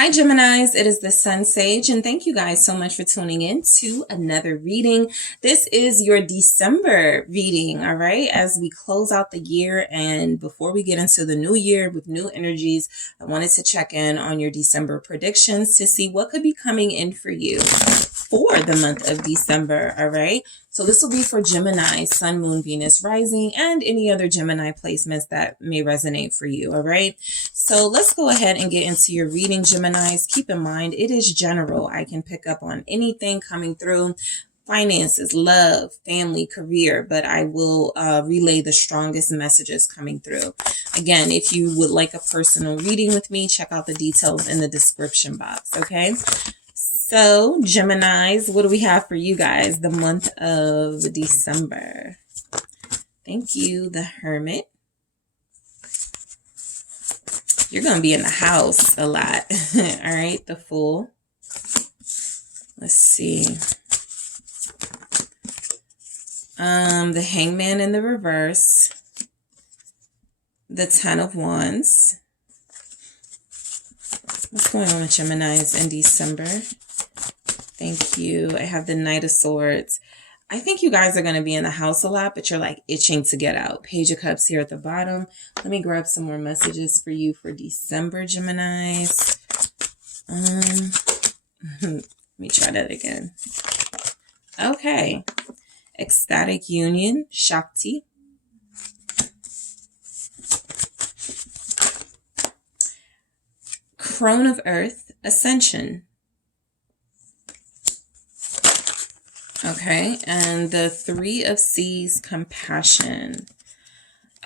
Hi Geminis, it is the SunSage, and thank you guys so much for tuning in to another reading. This is your December reading, all right? As we close out the year and before we get into the new year with new energies, I wanted to check in on your December predictions to see what could be coming in for you for the month of December, all right? So this will be for Gemini, Sun, Moon, Venus, Rising, and any other Gemini placements that may resonate for you, all right? So let's go ahead and get into your reading, Geminis. Keep in mind, it is general. I can pick up on anything coming through, finances, love, family, career, but I will relay the strongest messages coming through. Again, if you would like a personal reading with me, check out the details in the description box, okay? So, Geminis, what do we have for you guys the month of December? Thank you, the Hermit. You're going to be in the house a lot. All right, the Fool. Let's see. The Hangman in the reverse. The Ten of Wands. What's going on with Geminis in December? Thank you. I have the Knight of Swords. I think you guys are going to be in the house a lot, but you're like itching to get out. Page of Cups here at the bottom. Let me grab some more messages for you for December, Geminis. Let me try that again. Okay. Ecstatic Union, Shakti. Crone of Earth, Ascension. Okay, and the Three of Seas, Compassion.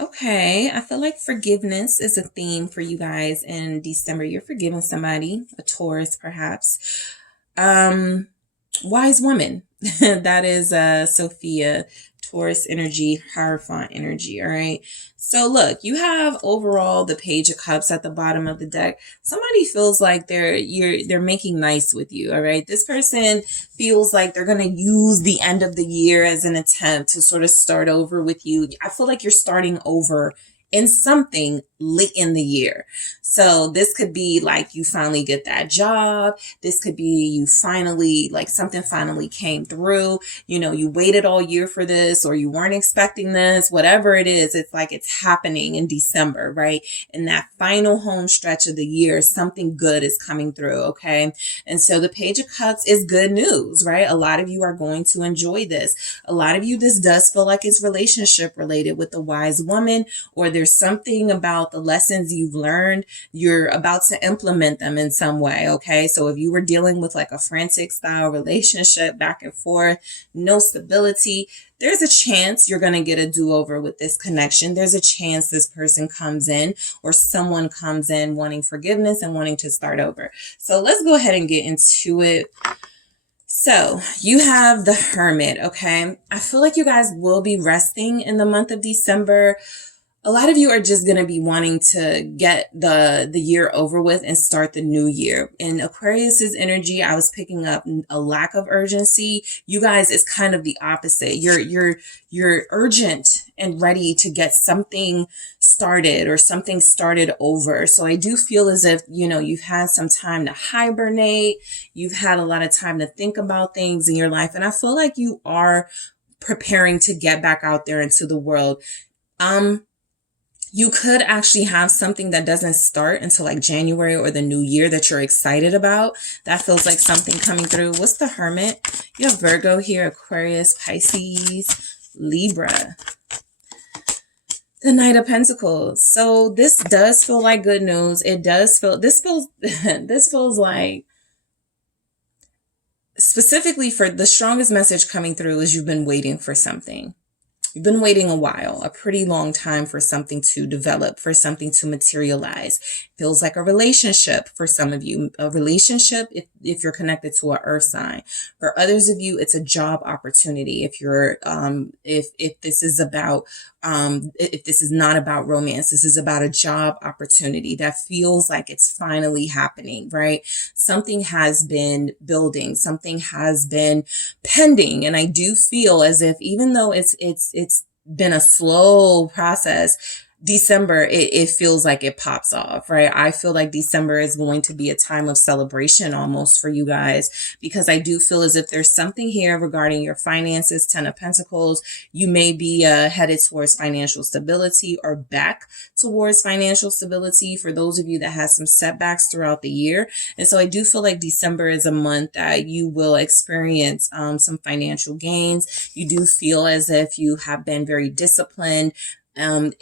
Okay, I feel like forgiveness is a theme for you guys in December. You're forgiving somebody, a Taurus perhaps. Wise Woman. That is Sophia, Taurus energy, Hierophant energy, all right? So look, you have overall the Page of Cups at the bottom of the deck. Somebody feels like they're making nice with you, all right? This person feels like they're going to use the end of the year as an attempt to sort of start over with you. I feel like you're starting over in something late in the year. So this could be like you finally get that job. This could be you finally, like something finally came through. You know, you waited all year for this or you weren't expecting this, whatever it is. It's like it's happening in December, right? In that final home stretch of the year, something good is coming through, okay? And so the Page of Cups is good news, right? A lot of you are going to enjoy this. A lot of you, this does feel like it's relationship related with the Wise Woman, or there's something about the lessons you've learned, you're about to implement them in some way, okay? So if you were dealing with like a frantic style relationship back and forth, no stability, there's a chance you're going to get a do-over with this connection. There's a chance this person comes in or someone comes in wanting forgiveness and wanting to start over. So let's go ahead and get into it. So you have the Hermit, okay? I feel like you guys will be resting in the month of December. A lot of you are just going to be wanting to get the year over with and start the new year. In Aquarius's energy, I was picking up a lack of urgency. You guys is kind of the opposite. You're urgent and ready to get something started or something started over. So I do feel as if, you know, you've had some time to hibernate. You've had a lot of time to think about things in your life. And I feel like you are preparing to get back out there into the world. You could actually have something that doesn't start until like January or the new year that you're excited about. That feels like something coming through. What's the Hermit? You have Virgo here, Aquarius, Pisces, Libra. The Knight of Pentacles. So this does feel like good news. It does feel, this feels like, specifically for the strongest message coming through is you've been waiting for something. You've been waiting a while, a pretty long time for something to develop, for something to materialize. Feels like a relationship for some of you, a relationship if you're connected to an earth sign. For others of you, it's a job opportunity. If you're, if this is about, if this is not about romance, this is about a job opportunity that feels like it's finally happening, right? Something has been building, something has been pending. And I do feel as if even though it's been a slow process, December, it feels like it pops off, right? I feel like December is going to be a time of celebration almost for you guys, because I do feel as if there's something here regarding your finances. 10 of Pentacles, you may be headed towards financial stability or back towards financial stability for those of you that had some setbacks throughout the year. And so I do feel like December is a month that you will experience some financial gains. You do feel as if you have been very disciplined, and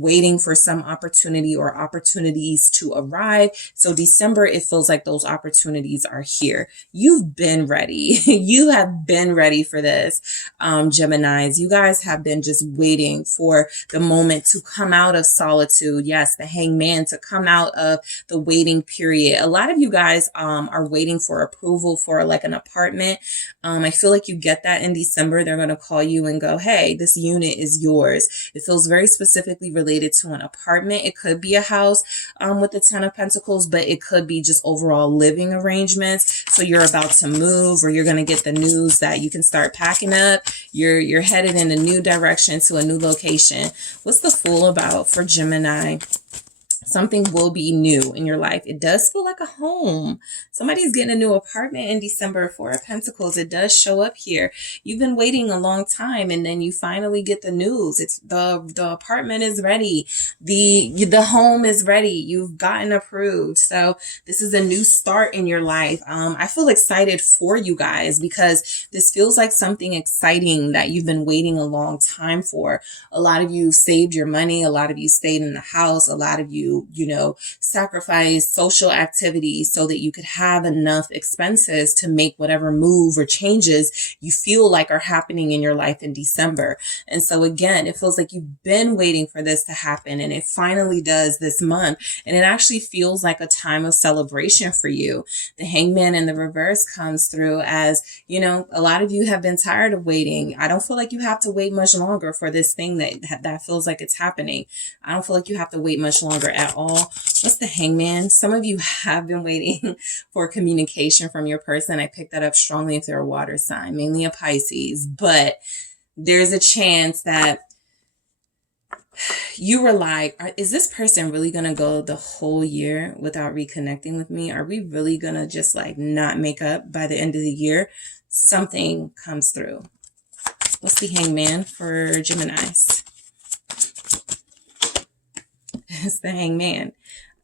waiting for some opportunity or opportunities to arrive. So December, it feels like those opportunities are here. You've been ready. You have been ready for this. Geminis, you guys have been just waiting for the moment to come out of solitude. Yes, the hangman, to come out of the waiting period. A lot of you guys are waiting for approval for like an apartment. I feel like you get that in December. They're going to call you and go, hey, this unit is yours. It feels very specifically related to an apartment. It could be a house with the 10 of Pentacles, but it could be just overall living arrangements. So you're about to move, or you're going to get the news that you can start packing up. You're headed in a new direction to a new location. What's the Fool about for Gemini? Something will be new in your life. It does feel like a home. Somebody's getting a new apartment in December. 4 of Pentacles. It does show up here. You've been waiting a long time, and then you finally get the news. It's the apartment is ready. The home is ready. You've gotten approved. So this is a new start in your life. I feel excited for you guys, because this feels like something exciting that you've been waiting a long time for. A lot of you saved your money. A lot of you stayed in the house. A lot of you sacrifice social activities so that you could have enough expenses to make whatever move or changes you feel like are happening in your life in December. And so again, it feels like you've been waiting for this to happen, and it finally does this month. And it actually feels like a time of celebration for you. The hangman in the reverse comes through as, a lot of you have been tired of waiting. I don't feel like you have to wait much longer for this thing that feels like it's happening. I don't feel like you have to wait much longer at all. What's the hangman? Some of you have been waiting for communication from your person. I picked that up strongly if they're a water sign, mainly a Pisces, but there's a chance that you were like, is this person really going to go the whole year without reconnecting with me? Are we really going to just like not make up by the end of the year? Something comes through. What's the hangman for Geminis? It's the hangman.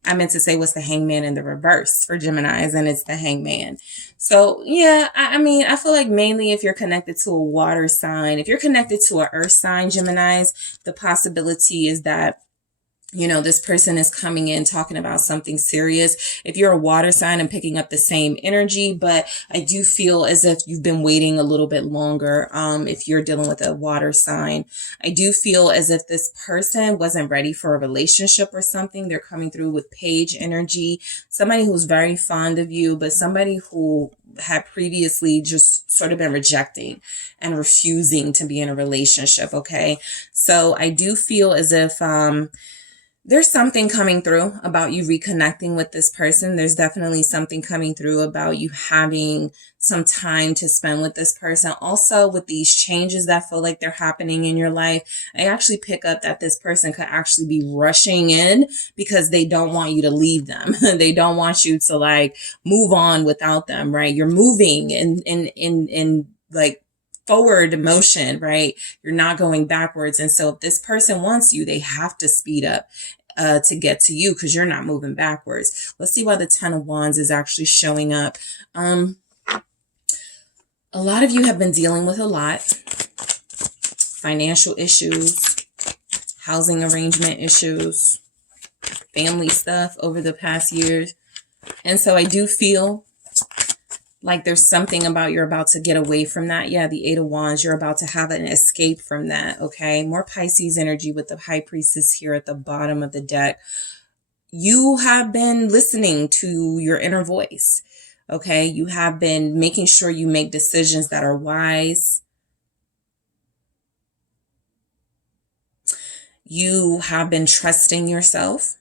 I meant to say what's the hangman in the reverse for Geminis, and it's the hangman. So yeah, I feel like mainly if you're connected to a water sign, if you're connected to an earth sign, Geminis, the possibility is that this person is coming in talking about something serious. If you're a water sign, I'm picking up the same energy, but I do feel as if you've been waiting a little bit longer. If you're dealing with a water sign, I do feel as if this person wasn't ready for a relationship or something. They're coming through with page energy, somebody who's very fond of you, but somebody who had previously just sort of been rejecting and refusing to be in a relationship. Okay. So I do feel as if, there's something coming through about you reconnecting with this person. There's definitely something coming through about you having some time to spend with this person. Also, with these changes that feel like they're happening in your life, I actually pick up that this person could actually be rushing in because they don't want you to leave them. They don't want you to like move on without them, right? You're moving in like forward motion, right? You're not going backwards. And so if this person wants you, they have to speed up to get to you because you're not moving backwards. Let's see why the 10 of Wands is actually showing up. A lot of you have been dealing with a lot. Financial issues, housing arrangement issues, family stuff over the past years. And so I do feel like there's something about you're about to get away from that. Yeah, the 8 of Wands, you're about to have an escape from that, okay? More Pisces energy with the High Priestess here at the bottom of the deck. You have been listening to your inner voice, okay? You have been making sure you make decisions that are wise. You have been trusting yourself,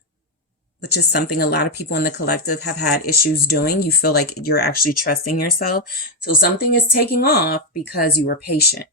which is something a lot of people in the collective have had issues doing. You feel like you're actually trusting yourself. So something is taking off because you were patient,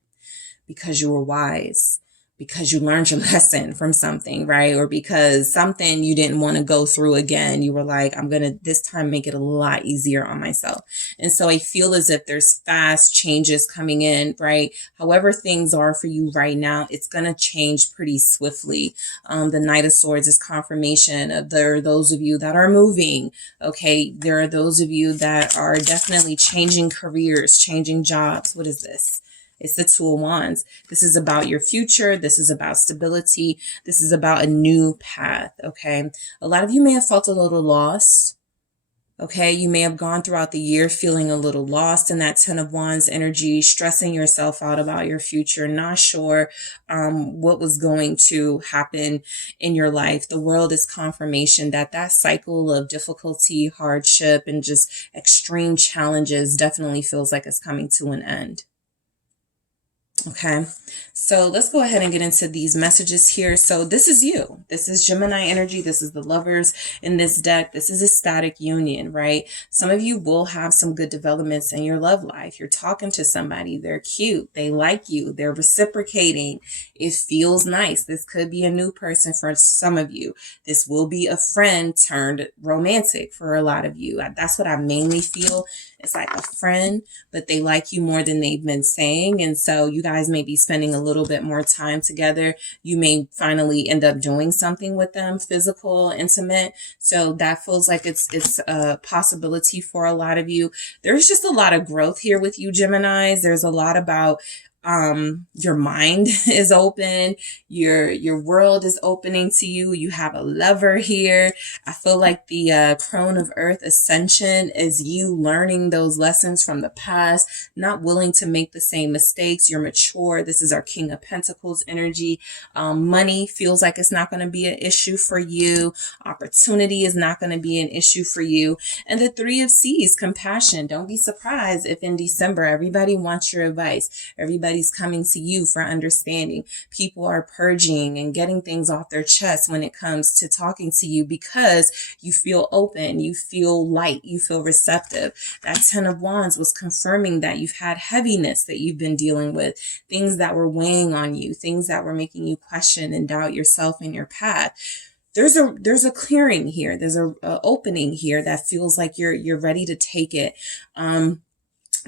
because you were wise. because you learned your lesson from something, right? Or because something you didn't want to go through again. You were like, I'm going to this time make it a lot easier on myself. And so I feel as if there's fast changes coming in, right? However things are for you right now, it's going to change pretty swiftly. The Knight of Swords is confirmation of there are those of you that are moving. Okay. There are those of you that are definitely changing careers, changing jobs. What is this? It's the Two of Wands. This is about your future. This is about stability. This is about a new path, okay? A lot of you may have felt a little lost, okay? You may have gone throughout the year feeling a little lost in that Ten of Wands energy, stressing yourself out about your future, not sure what was going to happen in your life. The world is confirmation that that cycle of difficulty, hardship, and just extreme challenges definitely feels like it's coming to an end. Okay, so let's go ahead and get into these messages here. So this is you. This is Gemini energy. This is the lovers in this deck. This is a static union, right? Some of you will have some good developments in your love life. You're talking to somebody. They're cute. They like you. They're reciprocating. It feels nice. This could be a new person for some of you. This will be a friend turned romantic for a lot of you. That's what I mainly feel. It's like a friend, but they like you more than they've been saying. And so you guys may be spending a little bit more time together. You may finally end up doing something with them, physical, intimate. So that feels like it's a possibility for a lot of you. There's just a lot of growth here with you, Geminis. There's a lot about your mind is open, your world is opening to you. You have a lover here. I feel like the crone of earth ascension is you learning those lessons from the past, not willing to make the same mistakes. You're mature. This is our King of Pentacles energy. Money feels like it's not going to be an issue for you. Opportunity is not going to be an issue for you. And the Three of C's, compassion. Don't be surprised if in December everybody wants your advice. Everybody's coming to you for understanding. People are purging and getting things off their chest when it comes to talking to you because you feel open, you feel light, you feel receptive. That Ten of Wands was confirming that you've had heaviness that you've been dealing with, things that were weighing on you, things that were making you question and doubt yourself and your path. There's a clearing here. There's a opening here that feels like you're ready to take it.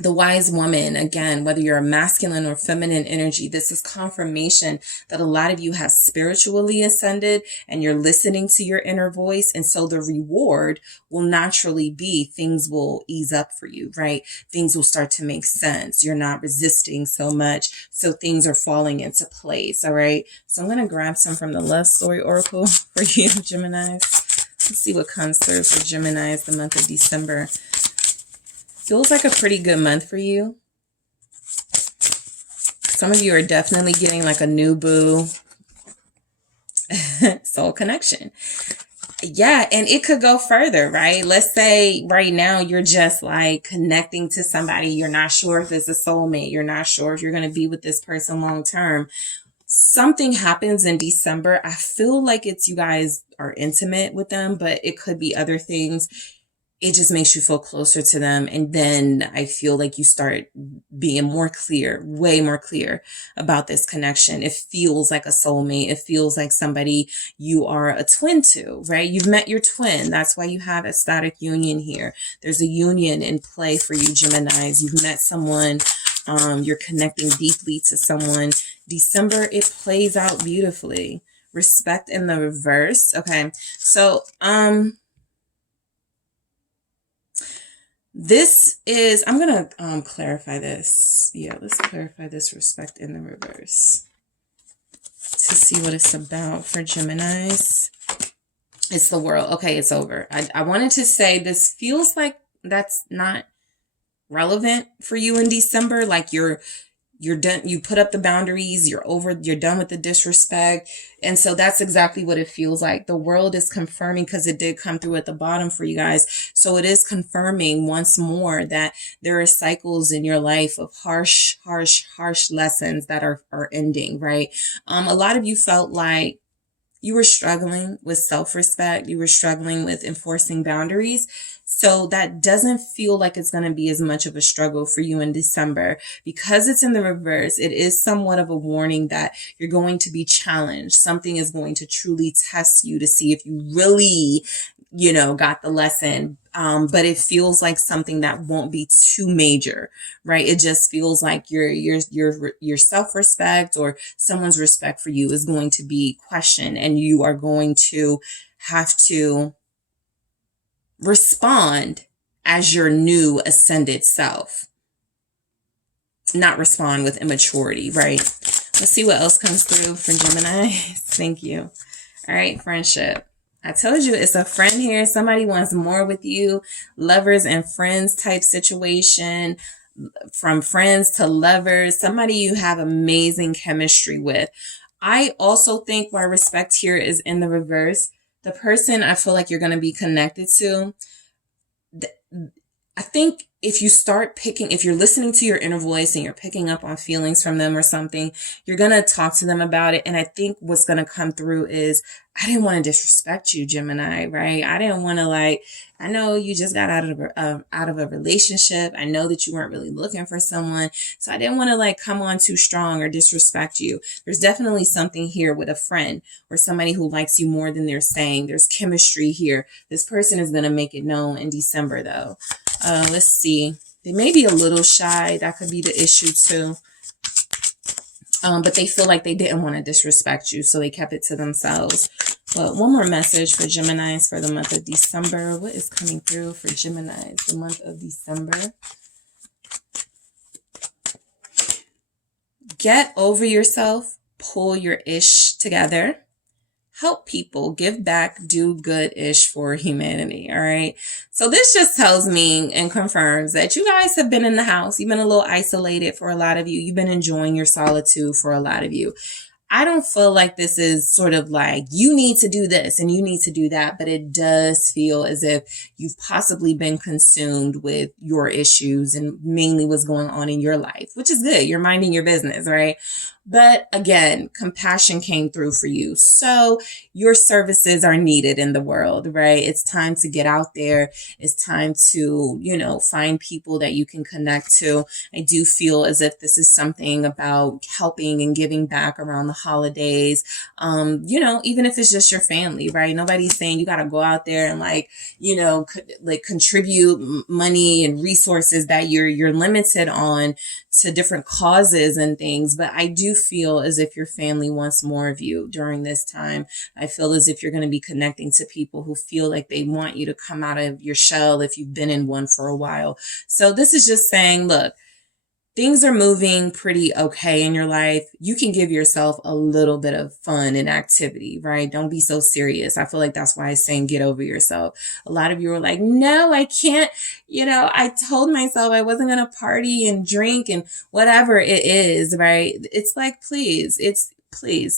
The wise woman, again, whether you're a masculine or feminine energy, this is confirmation that a lot of you have spiritually ascended and you're listening to your inner voice. And so the reward will naturally be things will ease up for you, right? Things will start to make sense. You're not resisting so much. So things are falling into place. All right. So I'm going to grab some from the Love Story Oracle for you, Geminis. Let's see what comes through for Geminis the month of December. Feels like a pretty good month for you. Some of you are definitely getting like a new boo. Soul connection. Yeah, and it could go further, right? Let's say right now you're just like connecting to somebody. You're not sure if it's a soulmate. You're not sure if you're going to be with this person long term. Something happens in December. I feel like it's you guys are intimate with them, but it could be other things. It just makes you feel closer to them. And then I feel like you start being more clear, way more clear about this connection. It feels like a soulmate. It feels like somebody you are a twin to, right? You've met your twin. That's why you have a static union here. There's a union in play for you, Geminis. You've met someone. You're connecting deeply to someone. December, it plays out beautifully. Respect in the reverse. Okay. So, this is, I'm going to clarify this. Yeah, let's clarify this respect in the reverse to see what it's about for Geminis. It's the World. Okay, it's over. I wanted to say this feels like that's not relevant for you in December. Like you're done. You put up the boundaries. You're done with the disrespect. And so that's exactly what it feels like. The World is confirming, because it did come through at the bottom for you guys. So it is confirming once more that there are cycles in your life of harsh lessons that are ending, right? A lot of you felt like you were struggling with self-respect. You were struggling with enforcing boundaries. So that doesn't feel like it's going to be as much of a struggle for you in December. Because it's in the reverse, it is somewhat of a warning that you're going to be challenged. Something is going to truly test you to see if you really, got the lesson. But it feels like something that won't be too major, right? It just feels like your self-respect or someone's respect for you is going to be questioned, and you are going to have to respond as your new ascended self, not respond with immaturity, right? Let's see what else comes through for Gemini. Thank you. All right, friendship. I told you it's a friend here. Somebody wants more with you. Lovers and friends type situation. From friends to lovers. Somebody you have amazing chemistry with. I also think why respect here is in the reverse. The person I feel like you're going to be connected to, I think if you're listening to your inner voice and you're picking up on feelings from them or something, you're going to talk to them about it. And I think what's going to come through is, I didn't want to disrespect you, Gemini, right? I didn't want to I know you just got out of a relationship. I know that you weren't really looking for someone. So I didn't want to come on too strong or disrespect you. There's definitely something here with a friend or somebody who likes you more than they're saying. There's chemistry here. This person is going to make it known in December though. Let's see. They may be a little shy. That could be the issue too. But they feel like they didn't want to disrespect you, so they kept it to themselves. But one more message for Geminis for the month of December. What is coming through for Geminis the month of December? Get over yourself. Pull your ish together. Help people, give back, do good-ish for humanity, all right? So this just tells me and confirms that you guys have been in the house. You've been a little isolated for a lot of you. You've been enjoying your solitude for a lot of you. I don't feel like this is sort of like you need to do this and you need to do that, but it does feel as if you've possibly been consumed with your issues and mainly what's going on in your life, which is good. You're minding your business, right? But again, compassion came through for you. So your services are needed in the world, right? It's time to get out there. It's time to, find people that you can connect to. I do feel as if this is something about helping and giving back around the holidays. Even if it's just your family, right? Nobody's saying you got to go out there and contribute money and resources that you're limited on to different causes and things. But I do feel as if your family wants more of you during this time. I feel as if you're going to be connecting to people who feel like they want you to come out of your shell if you've been in one for a while. So this is just saying, look, things are moving pretty okay in your life. You can give yourself a little bit of fun and activity, right? Don't be so serious. I feel like that's why I'm saying get over yourself. A lot of you are like, no, I can't. I told myself I wasn't going to party and drink and whatever it is, right? It's like, please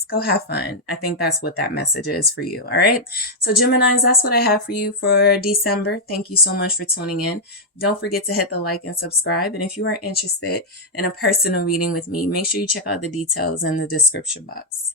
go have fun. I think that's what that message is for you. All right. So Geminis, that's what I have for you for December. Thank you so much for tuning in. Don't forget to hit the like and subscribe. And if you are interested in a personal reading with me, make sure you check out the details in the description box.